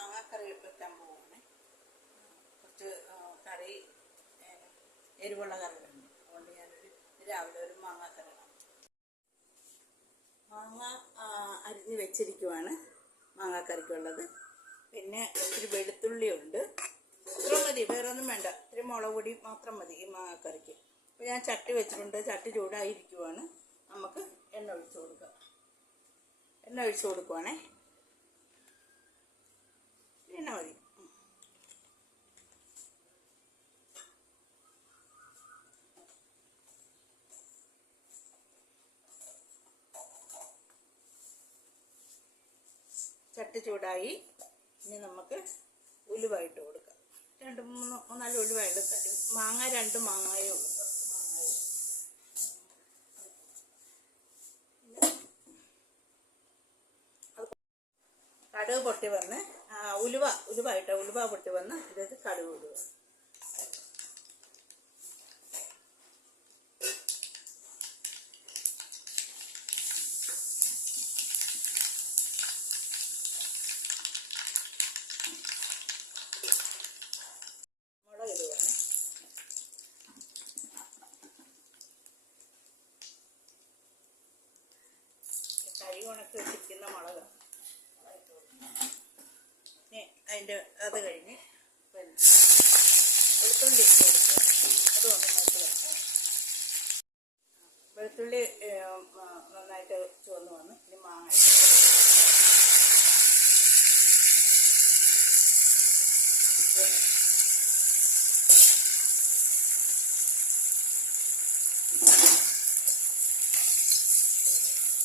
മാങ്ങാക്കറി വെക്കാൻ പോവുകയാണ്. കുറച്ച് കറി എരിവുള്ള കറി വേണം. അതുകൊണ്ട് ഞാനൊരു രാവിലെ ഒരു മാങ്ങാക്കറി മാങ്ങ അരിഞ്ഞ് വെച്ചിരിക്കുവാണ് മാങ്ങാക്കറിക്കുള്ളത്. പിന്നെ ഇത്തിരി വെളുത്തുള്ളിയുണ്ട്. ഇത്ര മതി, വേറെ ഒന്നും വേണ്ട. ഇത്തിരി മുളക് പൊടി മാത്രം മതി ഈ മാങ്ങാക്കറിക്ക്. അപ്പോൾ ഞാൻ ചട്ടി വെച്ചിട്ടുണ്ട്. ചട്ടി ചൂടായിരിക്കുവാണ്. നമുക്ക് എണ്ണ ഒഴിച്ചു കൊടുക്കാം. എണ്ണ ഒഴിച്ചു കൊടുക്കുവാണേ. എണ്ണ മതി. ചട്ടി ചൂടായി. ഇനി നമുക്ക് ഉലുവായിട്ട് കൊടുക്കാം. 2-3-4 ഉലുവായിട്ട് തരും. മാങ്ങ 2 മാങ്ങയേ ഉള്ളൂ. കടുക് പൊട്ടി വന്ന് ഉലുവ പൊട്ടി വന്ന് ഇത് കടുക് ഇടുക. മുളക് ഇടുവാണ്. കഴുകി ഉണക്കി വെച്ചിരിക്കുന്ന മുളക്. അതിൻ്റെ അത് കഴിഞ്ഞ് പിന്നെ വെളുത്തുള്ളി ഇട്ട് കൊടുക്കുക. അത് ഒന്ന് നോക്കി വെക്കാം. വെളുത്തുള്ളി നന്നായിട്ട് ചുവന്ന് വന്ന് ഇനി മാങ്ങ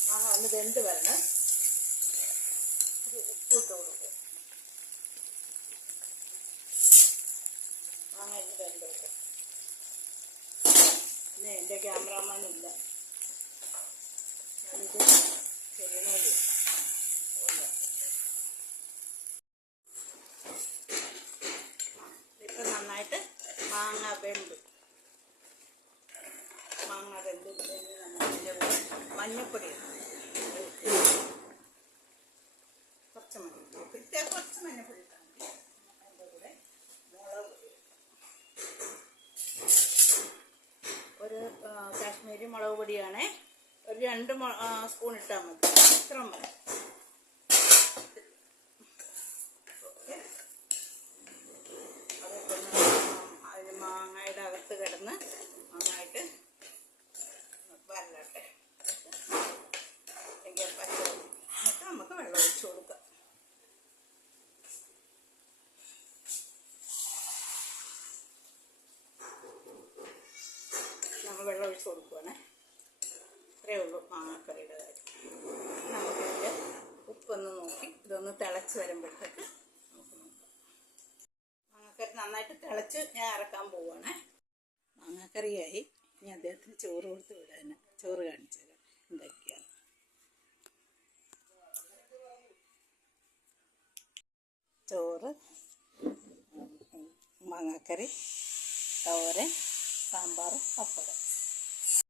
മാങ്ങ ഒന്ന് വെന്ത് വരണം. ഉപ്പിട്ട് കൊടുക്കുക. മാങ്ങ ഇന്ന് വെന്ത് കൊടുക്കുക. പിന്നെ എൻ്റെ ക്യാമറാമാൻ ഇല്ല. ഞാനിത് ചെയ്യുന്നില്ല. ഇപ്പം നന്നായിട്ട് മാങ്ങ വെന്ത് മഞ്ഞപ്പൊടി കുറച്ച് മഞ്ഞപ്പൊടി കുറച്ച് മഞ്ഞപ്പൊടി ഇട്ടാൽ മതി. അതിൻ്റെ കൂടെ മുളക് ഒരു കാശ്മീരി മുളക് പൊടിയാണ്. ഒരു 2 സ്പൂൺ ഇട്ടാൽ മതി. ഇത്ര മതി. അതിന് മാങ്ങയുടെ അകത്ത് കിടന്ന് നന്നായിട്ട് വരട്ടെ. എന്നിട്ട് നമുക്ക് വെള്ളം ഒഴിച്ചു കൊടുക്കാം. നമ്മൾ വെള്ളം ഒഴിച്ചു കൊടുക്കുവാണേ. ഇത്രയേ ഉള്ളൂ മാങ്ങാക്കറിയുടെ കാര്യം. നമുക്കിതിൻ്റെ ഉപ്പൊന്ന് നോക്കി ഇതൊന്ന് തിളച്ച് വരുമ്പോഴത്തേക്ക് നമുക്ക് നോക്കാം. മാങ്ങാക്കറി നന്നായിട്ട് തിളച്ച് ഞാൻ ഇറക്കാൻ പോവുകയാണേ. മാങ്ങാക്കറിയായി. ഇനി അദ്ദേഹത്തിന് ചോറ് കൊടുത്ത് വിടാൻ. ചോറ് കാണിച്ചു തരാം എന്തൊക്കെയാണ്. ചോറ്, മാങ്ങാക്കറി, തോരൻ, സാമ്പാർ, പപ്പടം.